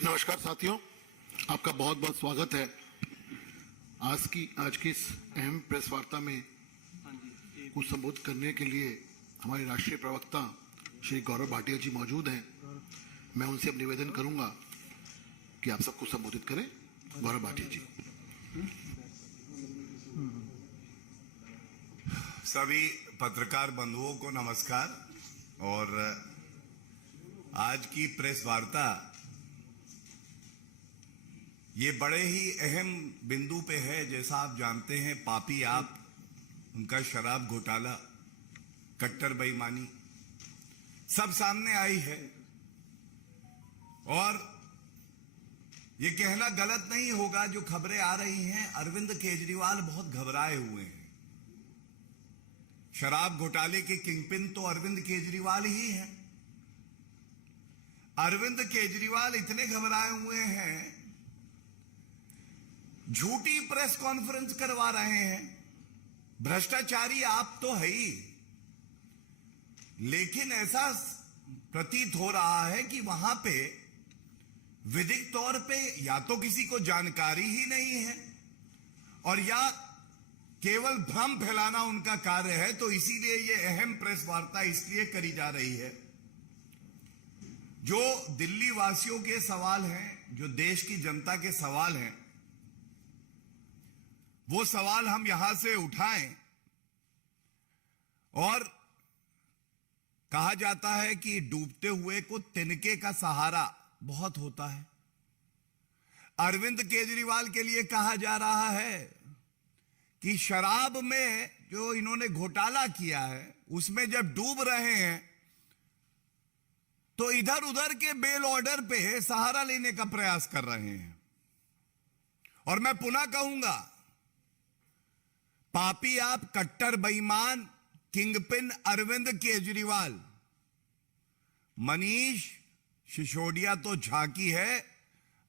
नमस्कार साथियों, आपका बहुत बहुत स्वागत है। आज की इस अहम प्रेस वार्ता में कुछ संबोधित करने के लिए हमारे राष्ट्रीय प्रवक्ता श्री गौरव भाटिया जी मौजूद हैं। मैं उनसे अब निवेदन करूंगा कि आप सबको संबोधित करें। गौरव भाटिया जी। सभी पत्रकार बंधुओं को नमस्कार। और आज की प्रेस वार्ता ये बड़े ही अहम बिंदु पे है। जैसा आप जानते हैं, पापी आप, उनका शराब घोटाला, कट्टर बेईमानी सब सामने आई है। और ये कहना गलत नहीं होगा, जो खबरें आ रही हैं, अरविंद केजरीवाल बहुत घबराए हुए हैं। शराब घोटाले के किंगपिन तो अरविंद केजरीवाल ही हैं। अरविंद केजरीवाल इतने घबराए हुए हैं, झूठी प्रेस कॉन्फ्रेंस करवा रहे हैं। भ्रष्टाचारी आप तो है ही, लेकिन ऐसा प्रतीत हो रहा है कि वहां पे विधिक तौर पे या तो किसी को जानकारी ही नहीं है और या केवल भ्रम फैलाना उनका कार्य है। तो इसीलिए यह अहम प्रेस वार्ता इसलिए करी जा रही है। जो दिल्ली वासियों के सवाल हैं, जो देश की जनता के सवाल हैं, वो सवाल हम यहां से उठाएं। और कहा जाता है कि डूबते हुए को तिनके का सहारा बहुत होता है। अरविंद केजरीवाल के लिए कहा जा रहा है कि शराब में जो इन्होंने घोटाला किया है, उसमें जब डूब रहे हैं तो इधर उधर के बेल ऑर्डर पे सहारा लेने का प्रयास कर रहे हैं। और मैं पुनः कहूंगा, पापी आप, कट्टर बेईमान, किंगपिन अरविंद केजरीवाल। मनीष सिसोदिया तो झांकी है,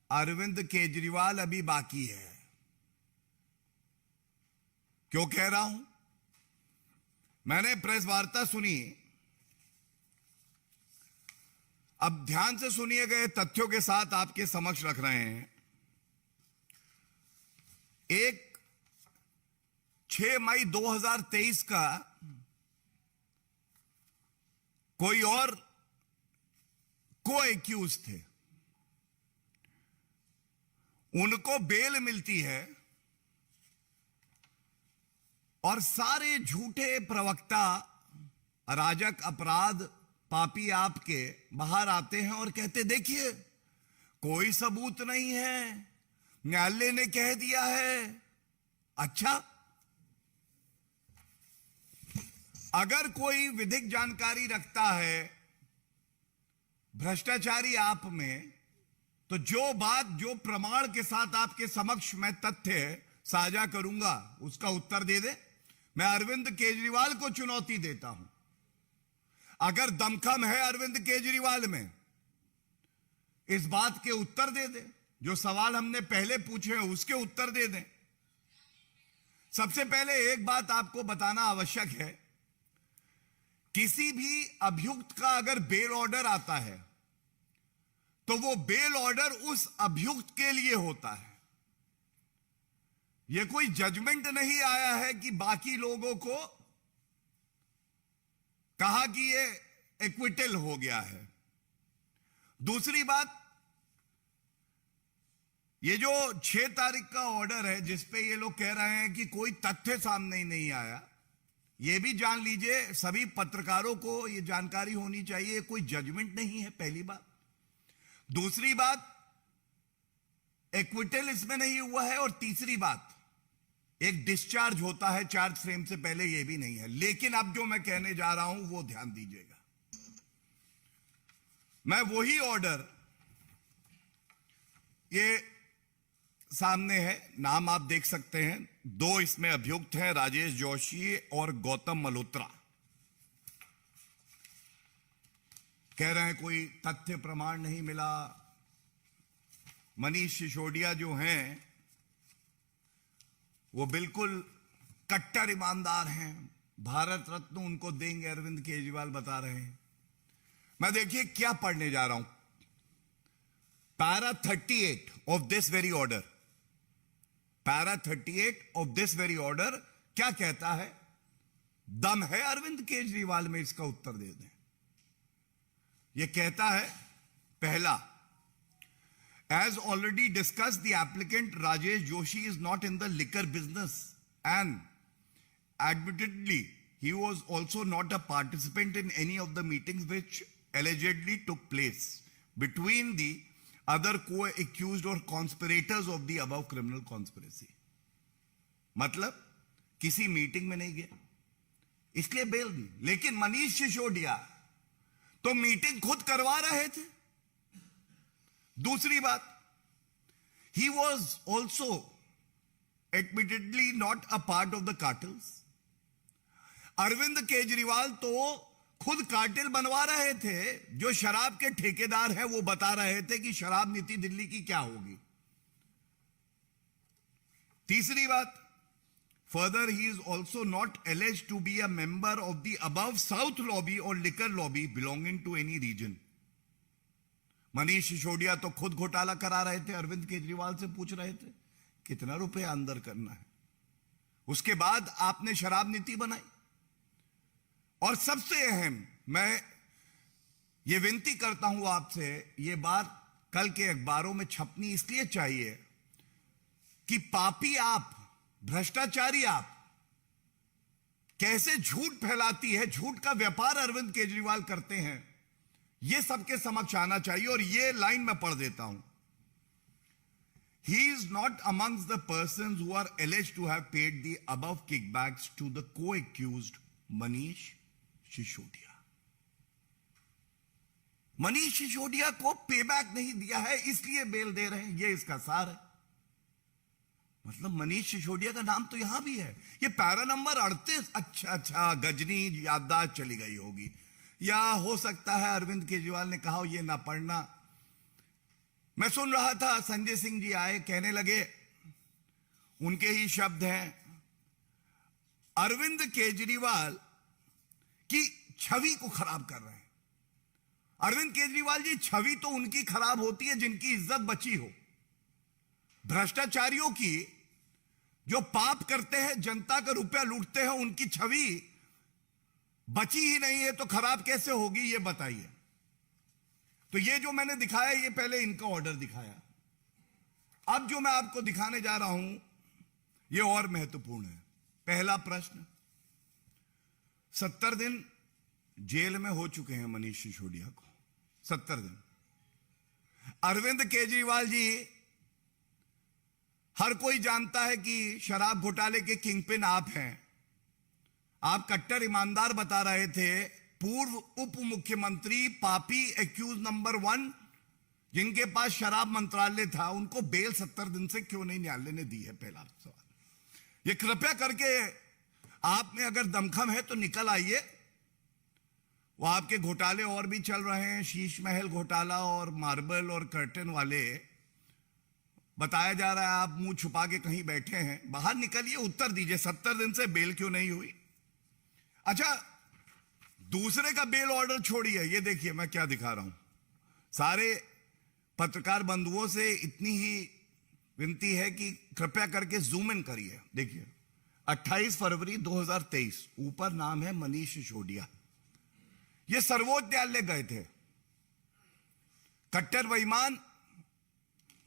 अरविंद केजरीवाल अभी बाकी है। क्यों कह रहा हूं? मैंने प्रेस वार्ता सुनी। अब ध्यान से सुनिए गए तथ्यों के साथ आपके समक्ष रख रहे हैं। एक 6 मई 2023 का कोई और को एक्यूज थे, उनको बेल मिलती है और सारे झूठे प्रवक्ता, अराजक, अपराध, पापी आपके बाहर आते हैं और कहते, देखिए कोई सबूत नहीं है, न्यायालय ने कह दिया है। अच्छा, अगर कोई विधिक जानकारी रखता है भ्रष्टाचारी आप में, तो जो बात, जो प्रमाण के साथ आपके समक्ष मैं तथ्य साझा करूंगा, उसका उत्तर दे दे। मैं अरविंद केजरीवाल को चुनौती देता हूं, अगर दमखम है अरविंद केजरीवाल में, इस बात के उत्तर दे दे। जो सवाल हमने पहले पूछे हैं उसके उत्तर दे दें। सबसे पहले एक बात आपको बताना आवश्यक है, किसी भी अभियुक्त का अगर बेल ऑर्डर आता है तो वो बेल ऑर्डर उस अभियुक्त के लिए होता है। यह कोई जजमेंट नहीं आया है कि बाकी लोगों को कहा कि ये एक्विटल हो गया है। दूसरी बात, ये जो 6 तारीख का ऑर्डर है जिसपे ये लोग कह रहे हैं कि कोई तथ्य सामने ही नहीं आया, ये भी जान लीजिए, सभी पत्रकारों को ये जानकारी होनी चाहिए, कोई जजमेंट नहीं है, पहली बात। दूसरी बात, एक्विटल इसमें नहीं हुआ है। और तीसरी बात, एक डिस्चार्ज होता है चार्ज फ्रेम से पहले, यह भी नहीं है। लेकिन अब जो मैं कहने जा रहा हूं वो ध्यान दीजिएगा। मैं वही ऑर्डर, ये सामने है, नाम आप देख सकते हैं, 2 इसमें अभियुक्त हैं, राजेश जोशी और गौतम मल्होत्रा। कह रहे हैं कोई तथ्य प्रमाण नहीं मिला। मनीष सिसोदिया जो हैं वो बिल्कुल कट्टर ईमानदार हैं, भारत रत्न उनको देंगे, अरविंद केजरीवाल बता रहे हैं। मैं देखिए क्या पढ़ने जा रहा हूं। Para 38 of this very order, Para 38 of this very order क्या कहता है? दम है अरविंद केजरीवाल में इसका उत्तर दे दें। यह कहता है, पहला, as already discussed, the applicant Rajesh Joshi is not in the liquor business, and admittedly he was also not a participant in any of the meetings which allegedly took place between the other co-accused or conspirators of the above criminal conspiracy. मतलब किसी meeting में नहीं गया, इसलिए bell दी। लेकिन मनीष सिसोदिया तो meeting खुद करवा रहे थे। दूसरी बात, he was also admittedly not a part of the cartels. Arvind Kejriwal तो खुद कार्टेल बनवा रहे थे। जो शराब के ठेकेदार हैं वो बता रहे थे कि शराब नीति दिल्ली की क्या होगी। तीसरी बात, further he is also not alleged to be a member of the above South lobby or liquor lobby belonging to any region. Manish Sisodia तो खुद घोटाला करा रहे थे, अरविंद केजरीवाल से पूछ रहे थे कितना रुपए अंदर करना है। उसके बाद आपने शराब नीति बनाई। और सबसे अहम, मैं ये विनती करता हूं आपसे, ये बात कल के अखबारों में छपनी इसलिए चाहिए कि पापी आप, भ्रष्टाचारी आप, कैसे झूठ फैलाती है, झूठ का व्यापार अरविंद केजरीवाल करते हैं, ये सबके समक्ष आना चाहिए। और ये लाइन मैं पढ़ देता हूं, he is not amongst the persons who are alleged to have paid the above kickbacks to the co-accused Manish Sisodia. Manish Sisodia को पेबैक नहीं दिया है, इसलिए बेल दे रहे हैं, ये इसका सार है। मतलब मनीष सिसोदिया का नाम तो यहां भी है। ये पैरा नंबर 38, अच्छा गजनी याददाश्त चली गई होगी, या हो सकता है अरविंद केजरीवाल ने कहा ये ना पढ़ना। मैं सुन रहा था, संजय सिंह जी आए, कहने लगे, उनके ही शब्द हैं, अरविंद केजरीवाल की छवि को खराब कर रहे हैं। अरविंद केजरीवाल जी, छवि तो उनकी खराब होती है जिनकी इज्जत बची हो। भ्रष्टाचारियों की, जो पाप करते हैं, जनता का रुपया लूटते हैं, उनकी छवि बची ही नहीं है तो खराब कैसे होगी, ये बताइए। तो ये जो मैंने दिखाया, ये पहले इनका ऑर्डर दिखाया। अब जो मैं आपको दिखाने जा रहा हूं, ये और महत्वपूर्ण है। पहला प्रश्न, 70 दिन जेल में हो चुके हैं मनीष सिसोदिया को, 70 दिन। अरविंद केजरीवाल जी, हर कोई जानता है कि शराब घोटाले के किंगपिन आप हैं। आप कट्टर ईमानदार बता रहे थे। पूर्व उप मुख्यमंत्री, पापी, एक्यूज नंबर 1, जिनके पास शराब मंत्रालय था, उनको बेल 70 दिन से क्यों नहीं न्यायालय ने दी है? पहला सवाल। ये कृपया करके, आप में अगर दमखम है तो निकल आइए। वो आपके घोटाले और भी चल रहे हैं, शीश महल घोटाला और मार्बल और कर्टन वाले। बताया जा रहा है आप मुंह छुपा के कहीं बैठे हैं। बाहर निकलिए, उत्तर दीजिए, 70 दिन से बेल क्यों नहीं हुई? अच्छा, दूसरे का बेल ऑर्डर छोड़िए, ये देखिए मैं क्या दिखा रहा हूं। सारे पत्रकार बंधुओं से इतनी ही विनती है कि कृपया करके जूम इन करिए। देखिए, 28 फरवरी 2023, ऊपर नाम है मनीष सिसोदिया। ये सर्वोच्च न्यायालय गए थे। कट्टर बेईमान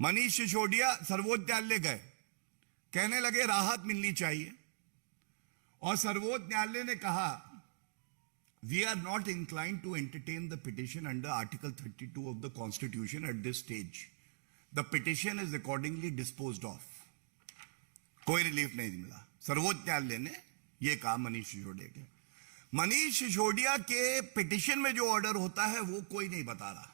मनीष सिसोदिया सर्वोच्च न्यायालय गए, कहने लगे राहत मिलनी चाहिए। और सर्वोच्च न्यायालय ने कहा, we are not inclined to entertain the petition under article 32 of the constitution at this stage. The petition is accordingly disposed of. कोई रिलीफ नहीं मिला। सर्वोच्च न्यायालय ने यह कहा मनीष सिसोदिया के। मनीष सिसोदिया के पिटिशन में जो ऑर्डर होता है वो कोई नहीं बता रहा।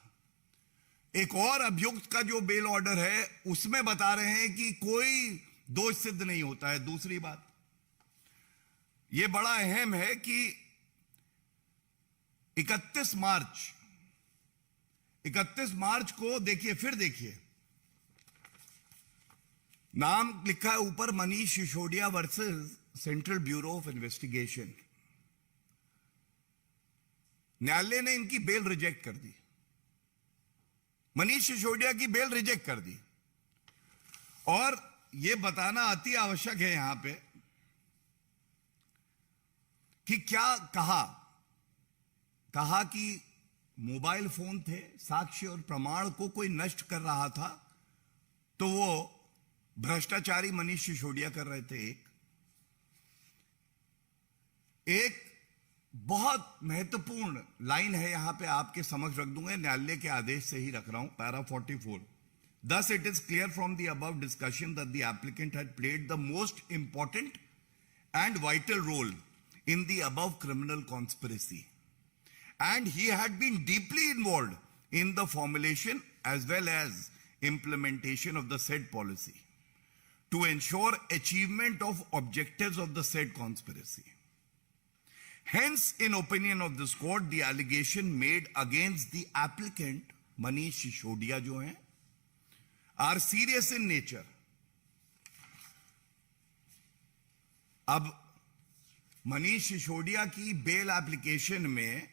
एक और अभियुक्त का जो बेल ऑर्डर है उसमें बता रहे हैं कि कोई दोष सिद्ध नहीं होता है। दूसरी बात, यह बड़ा अहम है कि 31 मार्च को देखिए, फिर देखिए, नाम लिखा है ऊपर, Manish Sisodia versus central bureau of investigation. न्यायालय ने इनकी बेल रिजेक्ट कर दी। मनीष सिसोदिया की बेल रिजेक्ट कर दी। और यह बताना अति आवश्यक है यहां पे कि क्या कहा कि मोबाइल फोन थे, साक्ष्य और प्रमाण को कोई नष्ट कर रहा था, तो वो भ्रष्टाचारी मनीष सिसोदिया कर रहे थे। एक बहुत महत्वपूर्ण लाइन है यहां पे, आपके समक्ष रख दूंगा, न्यायालय के आदेश से ही रख रहा हूं, para 44। Thus it is clear from the above discussion that the applicant had played the most important and vital role in the above criminal conspiracy, and he had been deeply involved in the formulation as well as implementation of the said policy to ensure achievement of objectives of the said conspiracy. Hence, in opinion of this court, the allegation made against the applicant Manish Sisodia जो हैं are serious in nature. अब मनीष सिसोदिया की bail application में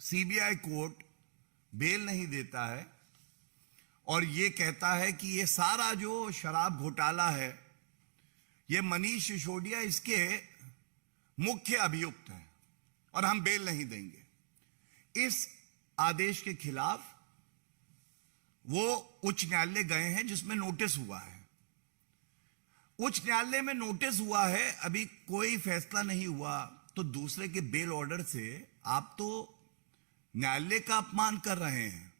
CBI court bell नहीं देता है और यह कहता है कि यह सारा जो शराब घोटाला है, यह मनीष सिसोदिया इसके मुख्य अभियुक्त हैं और हम बेल नहीं देंगे। इस आदेश के खिलाफ वो उच्च न्यायालय गए हैं जिसमें नोटिस हुआ है। उच्च न्यायालय में नोटिस हुआ है, अभी कोई फैसला नहीं हुआ, तो दूसरे के बेल ऑर्डर से आप तो न्यायालय का अपमान कर रहे हैं।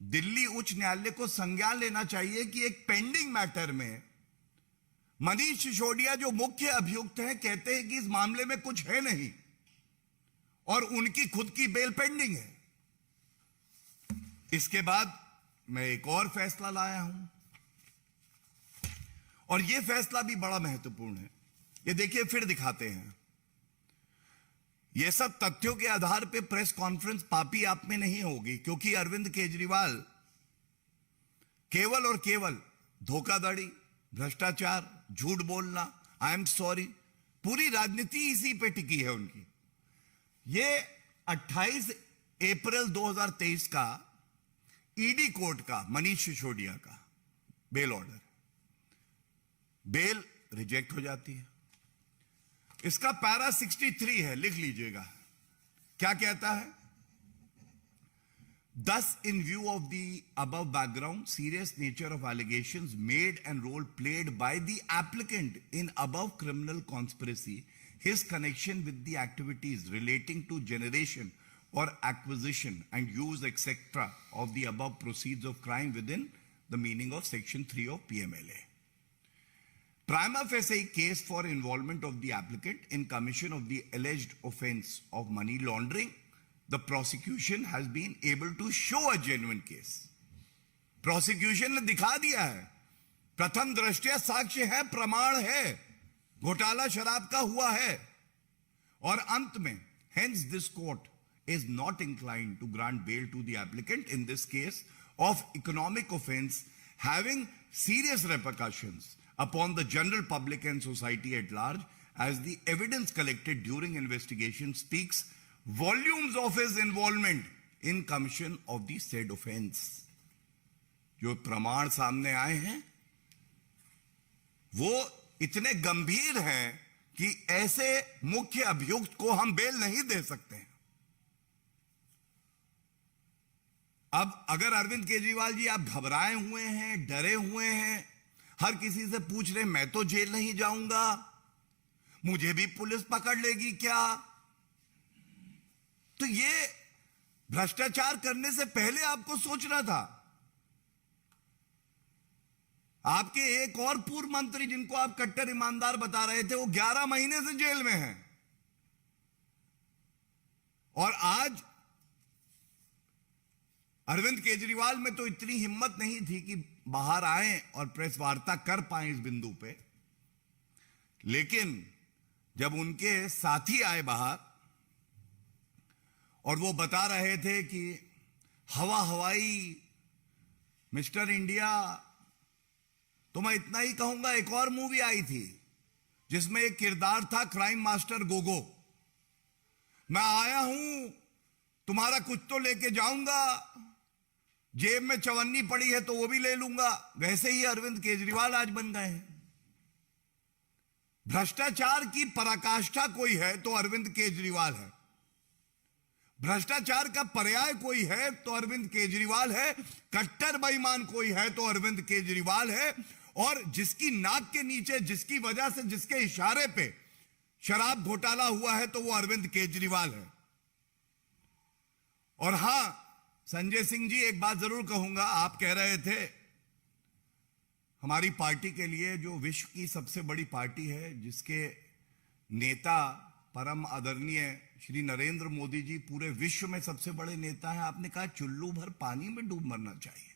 दिल्ली उच्च न्यायालय को संज्ञान लेना चाहिए कि एक पेंडिंग मैटर में मनीष सिसोदिया जो मुख्य अभियुक्त हैं कहते हैं कि इस मामले में कुछ है नहीं और उनकी खुद की बेल पेंडिंग है। इसके बाद मैं एक और फैसला लाया हूं और यह फैसला भी बड़ा महत्वपूर्ण है। ये देखिए, फिर दिखाते हैं। यह सब तथ्यों के आधार पे प्रेस कॉन्फ्रेंस पापी आप में नहीं होगी, क्योंकि अरविंद केजरीवाल केवल और केवल धोखाधड़ी, भ्रष्टाचार, झूठ बोलना, आई एम सॉरी, पूरी राजनीति इसी पे टिकी है उनकी। ये 28 अप्रैल 2023 का ईडी कोर्ट का मनीष सिसोदिया का बेल ऑर्डर, बेल रिजेक्ट हो जाती है। इसका पैरा 63 है, लिख लीजिएगा। क्या कहता है? Thus, in view of the above background, serious nature of allegations made and role played by the applicant in above criminal conspiracy, his connection with the activities relating to generation or acquisition and use, etc., of the above proceeds of crime within the meaning of Section 3 of PMLA. Prima facie case for involvement of the applicant in commission of the alleged offense of money laundering, the prosecution has been able to show a genuine case. Prosecution ने दिखा दिया है, प्रथम दृष्टया साक्ष्य है, प्रमाण है, घोटाला शराब का हुआ है। और अंत में, hence this court is not inclined to grant bail to the applicant in this case of economic offense having serious repercussions upon the general public and society at large, as the evidence collected during investigation speaks volumes of his involvement in commission of the said offense. जो प्रमाण सामने आए हैं वो इतने गंभीर हैं कि ऐसे मुख्य अभियुक्त को हम बेल नहीं दे सकते हैं। अब अगर अरविंद केजरीवाल जी आप घबराए हुए हैं, डरे हुए हैं, हर किसी से पूछ रहे मैं तो जेल नहीं जाऊंगा, मुझे भी पुलिस पकड़ लेगी क्या, तो ये भ्रष्टाचार करने से पहले आपको सोचना था। आपके एक और पूर्व मंत्री जिनको आप कट्टर ईमानदार बता रहे थे, वो 11 महीने से जेल में हैं और आज अरविंद केजरीवाल में तो इतनी हिम्मत नहीं थी कि बाहर आए और प्रेस वार्ता कर पाए इस बिंदु पे, लेकिन जब उनके साथी आए बाहर और वो बता रहे थे कि हवाई मिस्टर इंडिया, तो मैं इतना ही कहूंगा, एक और मूवी आई थी जिसमें एक किरदार था क्राइम मास्टर गोगो, मैं आया हूं तुम्हारा कुछ तो लेके जाऊंगा, जेब में चवन्नी पड़ी है तो वो भी ले लूंगा। वैसे ही अरविंद केजरीवाल आज बन गए हैं। भ्रष्टाचार की पराकाष्ठा कोई है तो अरविंद केजरीवाल है। भ्रष्टाचार का पर्याय कोई है तो अरविंद केजरीवाल है। कट्टर बेईमान कोई है तो अरविंद केजरीवाल है। और जिसकी नाक के नीचे, जिसकी वजह से, जिसके इशारे पे शराब घोटाला हुआ है तो वो अरविंद केजरीवाल है। और हां, संजय सिंह जी, एक बात जरूर कहूंगा। आप कह रहे थे हमारी पार्टी के लिए, जो विश्व की सबसे बड़ी पार्टी है, जिसके नेता परम आदरणीय श्री नरेंद्र मोदी जी पूरे विश्व में सबसे बड़े नेता हैं, आपने कहा चुल्लू भर पानी में डूब मरना चाहिए।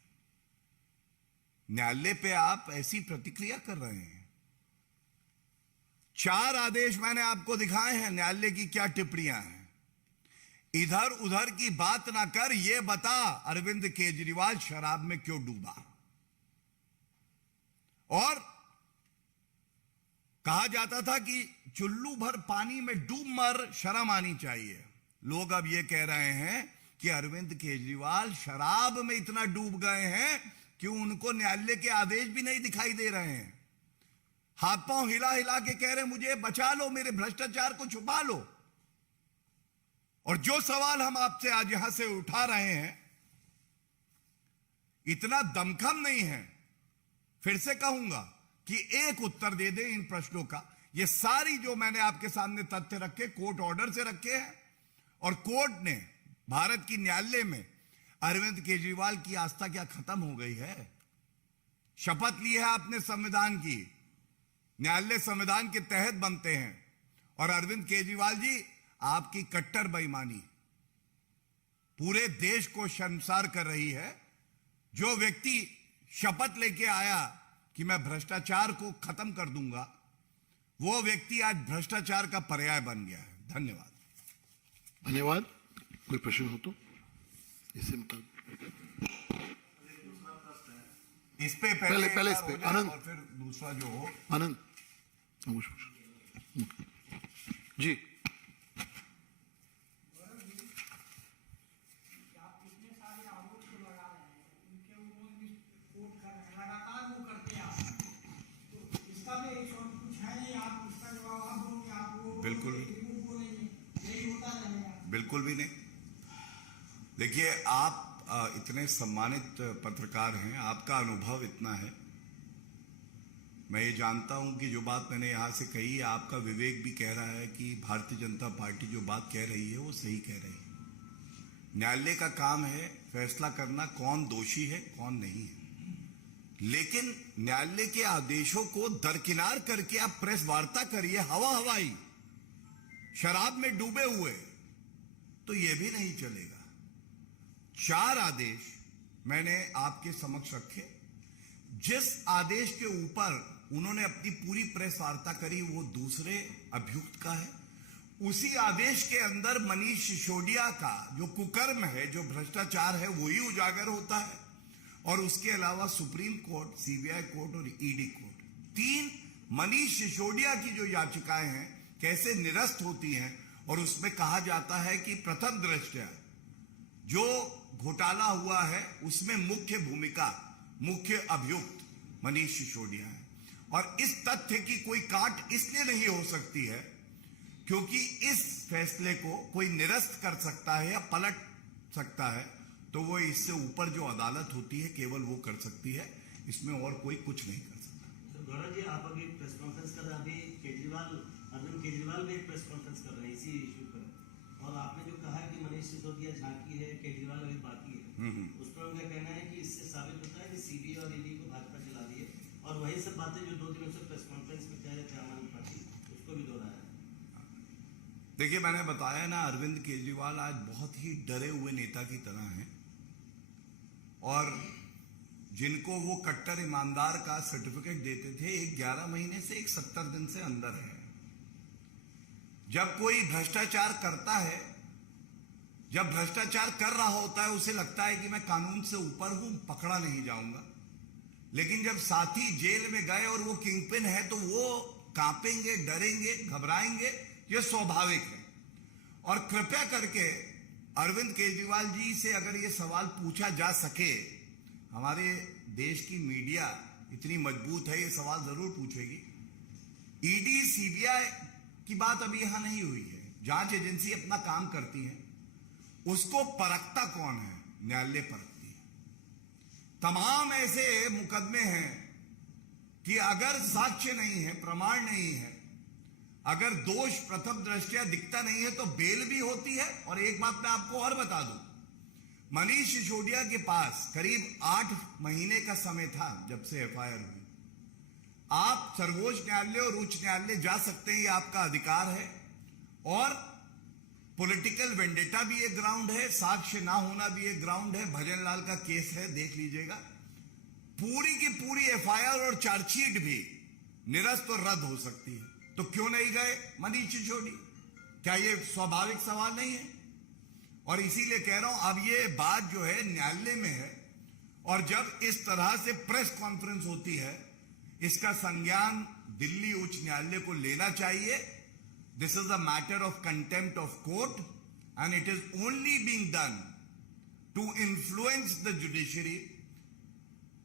न्यायालय पे आप ऐसी प्रतिक्रिया कर रहे हैं। 4 आदेश मैंने आपको दिखाए हैं, न्यायालय की क्या टिप्पणियां हैं। इधर उधर की बात ना कर, यह बता अरविंद केजरीवाल शराब में क्यों डूबा। और कहा जाता था कि चुल्लू भर पानी में डूब मर, शर्म आनी चाहिए। लोग अब यह कह रहे हैं कि अरविंद केजरीवाल शराब में इतना डूब गए हैं कि उनको न्यायालय के आदेश भी नहीं दिखाई दे रहे हैं। हाथ पांव हिला हिला के कह रहे हैं मुझे बचा लो, मेरे भ्रष्टाचार को छुपा लो। और जो सवाल हम आपसे आज यहां से उठा रहे हैं, इतना दमखम नहीं है, फिर से कहूंगा कि एक उत्तर दे दे इन प्रश्नों का। ये सारी जो मैंने आपके सामने तथ्य रखे, कोर्ट ऑर्डर से रखे हैं, और कोर्ट ने, भारत की न्यायालय में अरविंद केजरीवाल की आस्था क्या खत्म हो गई है? शपथ ली है आपने संविधान की, न्यायालय संविधान के तहत बनते हैं। और अरविंद केजरीवाल जी, आपकी कट्टर बेईमानी पूरे देश को शर्मसार कर रही है। जो व्यक्ति शपथ लेके आया कि मैं भ्रष्टाचार को खत्म कर दूंगा, वो व्यक्ति आज भ्रष्टाचार का पर्याय बन गया है। धन्यवाद। धन्यवाद। कोई प्रश्न हो तो इससे मुताबिक इस पे पहले इस पे आनंद, और फिर दूसरा जो हो। आनंद जी। बिल्कुल भी नहीं। देखिए, आप इतने सम्मानित पत्रकार हैं, आपका अनुभव इतना है। मैं ये जानता हूं कि जो बात मैंने यहां से कही, आपका विवेक भी कह रहा है कि भारतीय जनता पार्टी जो बात कह रही है वो सही कह रही है। न्यायालय का काम है फैसला करना कौन दोषी है कौन नहीं है। लेकिन न्यायालय के आदेशों को दरकिनार करके आप प्रेस वार्ता करिए हवाई, शराब में डूबे हुए, तो यह भी नहीं चलेगा। 4 आदेश मैंने आपके समक्ष रखे। जिस आदेश के ऊपर उन्होंने अपनी पूरी प्रेस वार्ता करी वो दूसरे अभियुक्त का है। उसी आदेश के अंदर मनीष सिसोदिया का जो कुकर्म है, जो भ्रष्टाचार है, वही उजागर होता है। और उसके अलावा सुप्रीम कोर्ट, सीबीआई कोर्ट और ईडी कोर्ट, 3 मनीष सिसोदिया की जो याचिकाएं हैं कैसे निरस्त होती हैं। और उसमें कहा जाता है कि प्रथम दृष्टया जो घोटाला हुआ है उसमें मुख्य अभियुक्त मनीष सिसोदिया है। और इस तथ्य की कोई काट इसलिए नहीं हो सकती है क्योंकि इस फैसले को कोई निरस्त कर सकता है या पलट सकता है, तो वो इससे ऊपर जो अदालत होती है केवल वो कर सकती है, इसमें और कोई कुछ नहीं कर सकता। गौरव जी, आप अभी प्रेस कॉन्फ्रेंस कर रहे हैं, अभी अरविंद केजरीवाल भी एक प्रेस कॉन्फ्रेंस कर रहे हैं इसी इशू पर, और आपने जो कहा कि मनीष सिसोदिया झांकी है, केजरीवाल अभी बाकी है, उस पर उनका कहना है कि इससे साबित होता है कि सीबीआई और ईडी को भाजपा चला दी है। और वही सब बातें जो 2 दिनों से प्रेस कॉन्फ्रेंस में कह रहे थे आम आदमी पार्टी, उसको भी दोहराया। देखिए, मैंने बताया ना, अरविंद केजरीवाल आज बहुत ही डरे हुए नेता की तरह हैं। और जिनको वो कट्टर ईमानदार का सर्टिफिकेट देते थे, एक 11 महीने से, एक 70 दिन से अंदर है। जब कोई भ्रष्टाचार करता है, जब भ्रष्टाचार कर रहा होता है, उसे लगता है कि मैं कानून से ऊपर हूं, पकड़ा नहीं जाऊंगा। लेकिन जब साथी जेल में गए और वो किंगपिन है तो वो कांपेंगे, डरेंगे, घबराएंगे, ये स्वाभाविक है। और कृपया करके अरविंद केजरीवाल जी से अगर ये सवाल पूछा जा सके, हमारे देश की मीडिया इतनी मजबूत है, ये सवाल जरूर पूछेगी। ईडी सीबीआई की बात अभी यहां नहीं हुई है, जांच एजेंसी अपना काम करती है, उसको परखता कौन है? न्यायालय परखती है। तमाम ऐसे मुकदमे हैं कि अगर साक्ष्य नहीं है, प्रमाण नहीं है, अगर दोष प्रथम दृष्टया दिखता नहीं है तो बेल भी होती है। और एक बात मैं आपको और बता दूं, मनीष सिसोदिया के पास करीब 8 महीने का समय था जब से एफआईआर हुई। आप सर्वोच्च न्यायालय और उच्च न्यायालय जा सकते हैं, ये आपका अधिकार है। और पॉलिटिकल वेंडेटा भी एक ग्राउंड है, साक्ष्य ना होना भी एक ग्राउंड है। भजनलाल का केस है, देख लीजिएगा। पूरी की पूरी एफआईआर और चार्जशीट भी निरस्त और रद्द हो सकती है। तो क्यों नहीं गए मनीष सिसोदिया? क्या ये स्वाभाविक सवाल नहीं है? और इसीलिए कह रहा हूं, अब ये बात जो है न्यायालय में है, और जब इस तरह से प्रेस कॉन्फ्रेंस होती है, इसका संज्ञान दिल्ली उच्च न्यायालय को लेना चाहिए। This is a matter of contempt of court and it is only being done to influence the judiciary,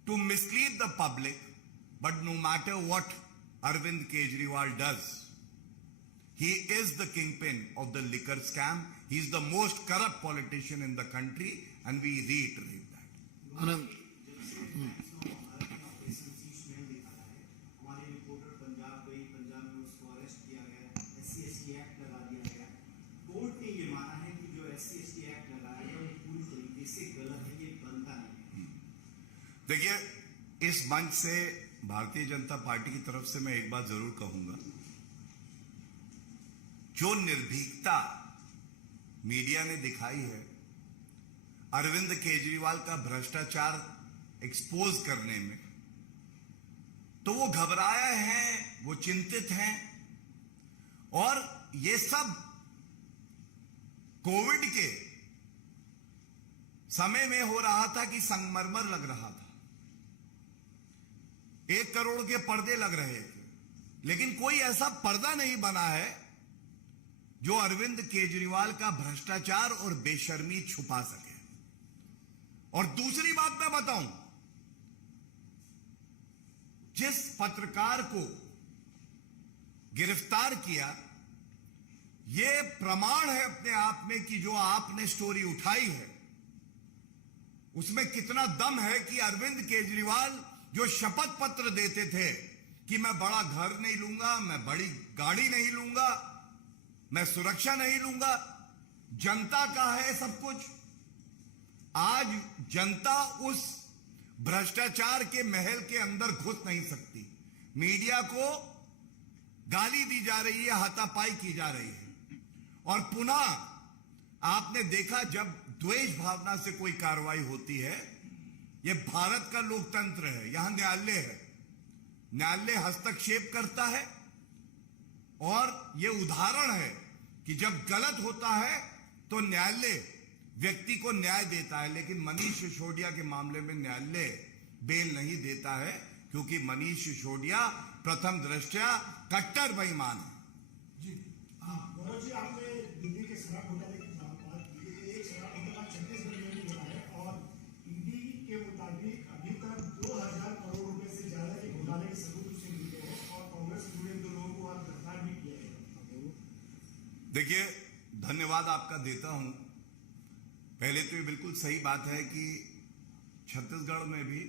to mislead the public. But no matter what Arvind Kejriwal does, he is the kingpin of the liquor scam. He is the most corrupt politician in the country, and we reiterate that. आनंद, हमारे reporter Punjab गई, पंजाब में उसको arrest किया गया, SC/ST act लगा दिया गया। Court ने ये माना है कि जो SC/ST एक्ट लगाया गया वो पूरी तरीके से गलत है, ये बनता नहीं। देखिए, इस मंच से भारतीय जनता पार्टी की तरफ से मैं एक बात जरूर कहूंगा, जो निर्भीकता मीडिया ने दिखाई है अरविंद केजरीवाल का भ्रष्टाचार एक्सपोज करने में, तो वो घबराया है, वो चिंतित हैं। और ये सब कोविड के समय में हो रहा था कि संगमरमर लग रहा था, 1 करोड़ के पर्दे लग रहे थे, लेकिन कोई ऐसा पर्दा नहीं बना है जो अरविंद केजरीवाल का भ्रष्टाचार और बेशर्मी छुपा सके। और दूसरी बात मैं बताऊं, जिस पत्रकार को गिरफ्तार किया, यह प्रमाण है अपने आप में कि जो आपने स्टोरी उठाई है उसमें कितना दम है कि अरविंद केजरीवाल जो शपथ पत्र देते थे कि मैं बड़ा घर नहीं लूंगा, मैं बड़ी गाड़ी नहीं लूंगा, मैं सुरक्षा नहीं लूंगा, जनता का है सब कुछ। आज जनता उस भ्रष्टाचार के महल के अंदर घुस नहीं सकती। मीडिया को गाली दी जा रही है, हाथापाई की जा रही है। और पुनः आपने देखा, जब द्वेष भावना से कोई कार्रवाई होती है, यह भारत का लोकतंत्र है, यहां न्यायालय है, न्यायालय हस्तक्षेप करता है। और यह उदाहरण है कि जब गलत होता है तो न्यायालय व्यक्ति को न्याय देता है, लेकिन मनीष सिसोदिया के मामले में न्यायालय बेल नहीं देता है, क्योंकि मनीष सिसोदिया प्रथम दृष्टया कट्टर बेईमान है। गौरव जी, आपने दिल्ली के शराब घोटाले की बात की। एक शराब घोटाला छत्तीसगढ़ में भी हुआ है और ईडी के मुताबिक अभी तक 2000 करोड़ रुपए से ज्यादा के घोटाले के सबूत उसे मिले हैं और कांग्रेस से जुड़े 2 लोगों को आज गिरफ्तार भी किया गया। देखिए, धन्यवाद आपका देता हूं। पहले तो ये बिल्कुल सही बात है कि छत्तीसगढ़ में भी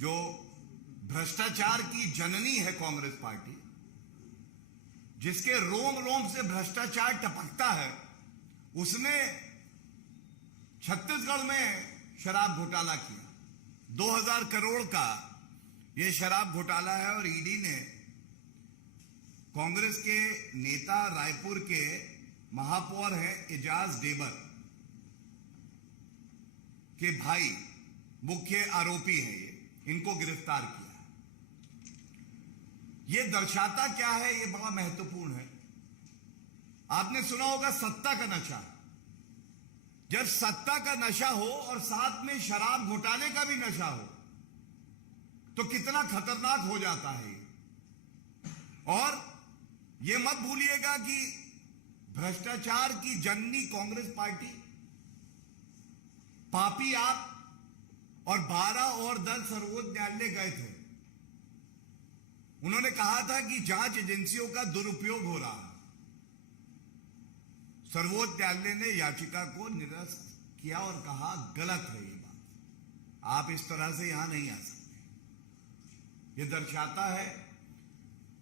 जो भ्रष्टाचार की जननी है कांग्रेस पार्टी, जिसके रोम रोम से भ्रष्टाचार टपकता है, उसने छत्तीसगढ़ में शराब घोटाला किया। 2000 करोड़ का यह शराब घोटाला है। और ईडी ने कांग्रेस के नेता, रायपुर के महापौर हैं एजाज डेबर के भाई, मुख्य आरोपी हैं इनको गिरफ्तार किया। यह दर्शाता क्या है, यह बड़ा महत्वपूर्ण है। आपने सुना होगा सत्ता का नशा। जब सत्ता का नशा हो और साथ में शराब घोटाले का भी नशा हो, तो कितना खतरनाक हो जाता है। और यह मत भूलिएगा कि भ्रष्टाचार की जननी कांग्रेस पार्टी, पापी आप और 12 और दल सर्वोच्च न्यायालय गए थे। उन्होंने कहा था कि जांच एजेंसियों का दुरुपयोग हो रहा है। सर्वोच्च न्यायालय ने याचिका को निरस्त किया और कहा गलत है ये बात, आप इस तरह से यहां नहीं आ सकते। ये दर्शाता है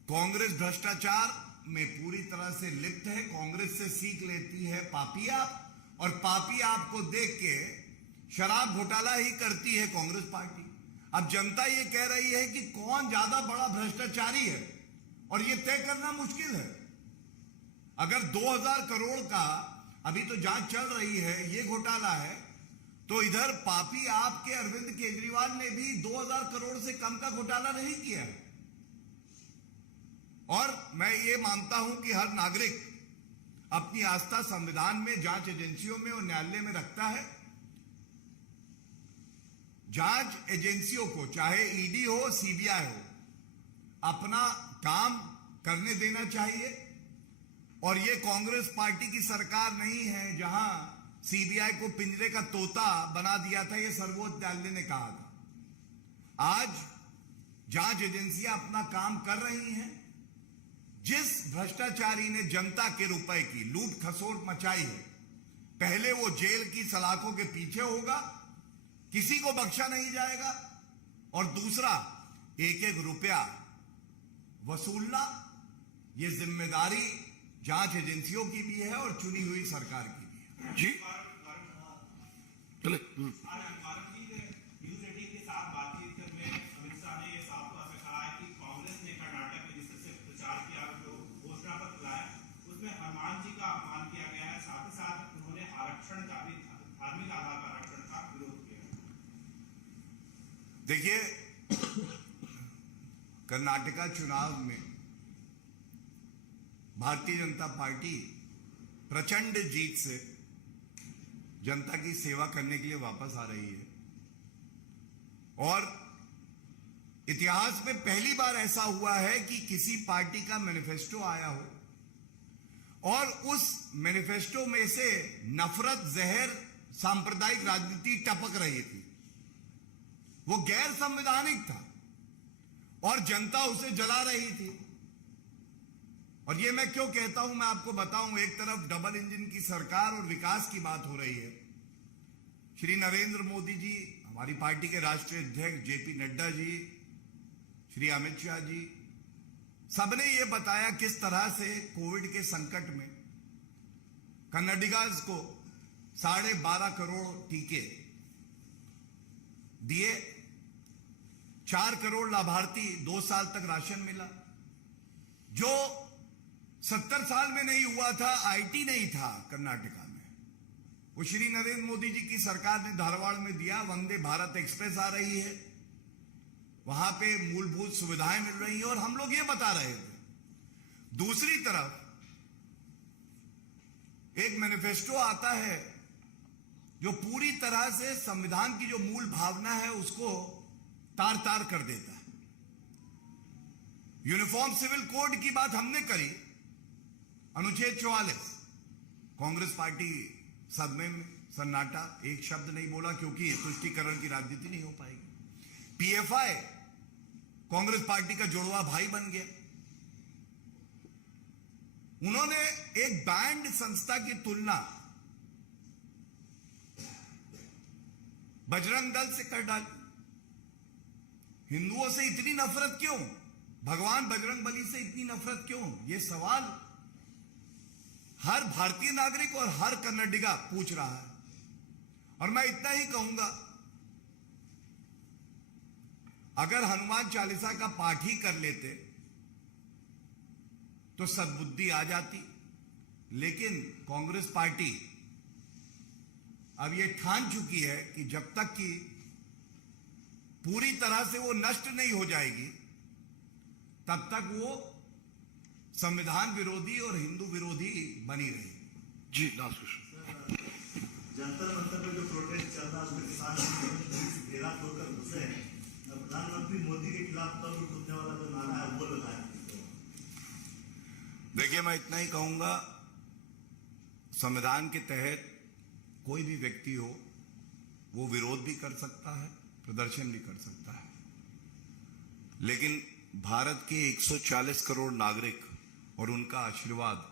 कांग्रेस भ्रष्टाचार में पूरी तरह से लिप्त है। कांग्रेस से सीख लेती है पापी आप, और पापी आपको देख के शराब घोटाला ही करती है कांग्रेस पार्टी। अब जनता ये कह रही है कि कौन ज्यादा बड़ा भ्रष्टाचारी है, और ये तय करना मुश्किल है। अगर 2000 करोड़ का अभी तो जांच चल रही है, ये घोटाला है, तो इधर पापी आपके अरविंद केजरीवाल ने भी 2000 करोड़ से कम का घोटाला नहीं किया। और मैं ये मानता हूं कि हर नागरिक अपनी आस्था संविधान में, जांच एजेंसियों में और न्यायालय में रखता है। जांच एजेंसियों को, चाहे ईडी हो, सीबीआई हो, अपना काम करने देना चाहिए। और ये कांग्रेस पार्टी की सरकार नहीं है जहां सीबीआई को पिंजरे का तोता बना दिया था, ये सर्वोच्च न्यायालय ने कहा था। आज जांच एजेंसियां अपना काम कर रही हैं। जिस भ्रष्टाचारी ने जनता के रुपए की लूट खसोट मचाई है, पहले वो जेल की सलाखों के पीछे होगा, किसी को बख्शा नहीं जाएगा। और दूसरा, एक एक रुपया वसूलना, ये जिम्मेदारी जांच एजेंसियों की भी है और चुनी हुई सरकार की भी है। जी चले भारत की न्यूज 18 के साथ बातचीत में अमित शाह ने ये साफ तौर से कहा है कि कांग्रेस ने कर्नाटक में जिस तरह से प्रचार किया, जो घोषणा पत्र लाया, उसमें हनुमान जी का अपमान किया गया है। साथ ही साथ उन्होंने आरक्षण का भी, धार्मिक आधार पर आरक्षण का विरोध किया। देखिए, कर्नाटका चुनाव में भारतीय जनता पार्टी प्रचंड जीत से जनता की सेवा करने के लिए वापस आ रही है। और इतिहास में पहली बार ऐसा हुआ है कि किसी पार्टी का मैनिफेस्टो आया हो और उस मैनिफेस्टो में से नफरत, जहर, सांप्रदायिक राजनीति टपक रही थी। वो गैर संवैधानिक था और जनता उसे जला रही थी। और ये मैं क्यों कहता हूं, मैं आपको बताऊं। एक तरफ डबल इंजन की सरकार और विकास की बात हो रही है। श्री नरेंद्र मोदी जी, हमारी पार्टी के राष्ट्रीय अध्यक्ष जेपी नड्डा जी, श्री अमित शाह जी, सबने ये बताया किस तरह से कोविड के संकट में कन्नडिगास को 12.5 करोड़ टीके दिए, 4 करोड़ लाभार्थी 2 साल तक राशन मिला। जो 70 साल में नहीं हुआ था, आईटी नहीं था कर्नाटका में, वो श्री नरेंद्र मोदी जी की सरकार ने धारवाड़ में दिया। वंदे भारत एक्सप्रेस आ रही है, वहां पे मूलभूत सुविधाएं मिल रही हैं, और हम लोग ये बता रहे थे। दूसरी तरफ एक मैनिफेस्टो आता है जो पूरी तरह से संविधान की जो मूल भावना है उसको तार तार कर देता है। यूनिफॉर्म सिविल कोड की बात हमने करी, अनुच्छेद 44, कांग्रेस पार्टी सदमे में सन्नाटा, एक शब्द नहीं बोला, क्योंकि तुष्टीकरण की राजनीति नहीं हो पाएगी। पीएफआई कांग्रेस पार्टी का जुड़वा भाई बन गया। उन्होंने एक बैंड संस्था की तुलना बजरंग दल से कर डाली। हिंदुओं से इतनी नफरत क्यों? भगवान बजरंग बली से इतनी नफरत क्यों? यह सवाल हर भारतीय नागरिक और हर कन्नडिगा पूछ रहा है। और मैं इतना ही कहूंगा, अगर हनुमान चालीसा का पाठ ही कर लेते तो सद्बुद्धि आ जाती। लेकिन कांग्रेस पार्टी अब यह ठान चुकी है कि जब तक कि पूरी तरह से वो नष्ट नहीं हो जाएगी, तब तक वो संविधान विरोधी और हिंदू विरोधी बनी रहेगी। जी लास्ट क्वेश्चन। जंतर मंतर में जो प्रोटेस्ट चल रहा है उसमें किसान घेरा तोड़कर घुसे हैं। प्रधानमंत्री मोदी के खिलाफ तब कूदने वाला जो नारा है वो लगाया। देखिए, मैं इतना ही कहूंगा संविधान के तहत कोई भी व्यक्ति हो वो विरोध भी कर सकता है, प्रदर्शन भी कर सकता है, लेकिन भारत के 140 करोड़ नागरिक और उनका आशीर्वाद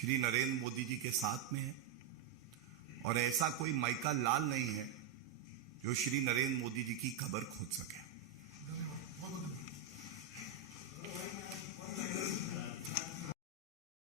श्री नरेंद्र मोदी जी के साथ में है और ऐसा कोई माइका लाल नहीं है जो श्री नरेंद्र मोदी जी की खबर खोज सके। धन्यवाद, बहुत बहुत धन्यवाद।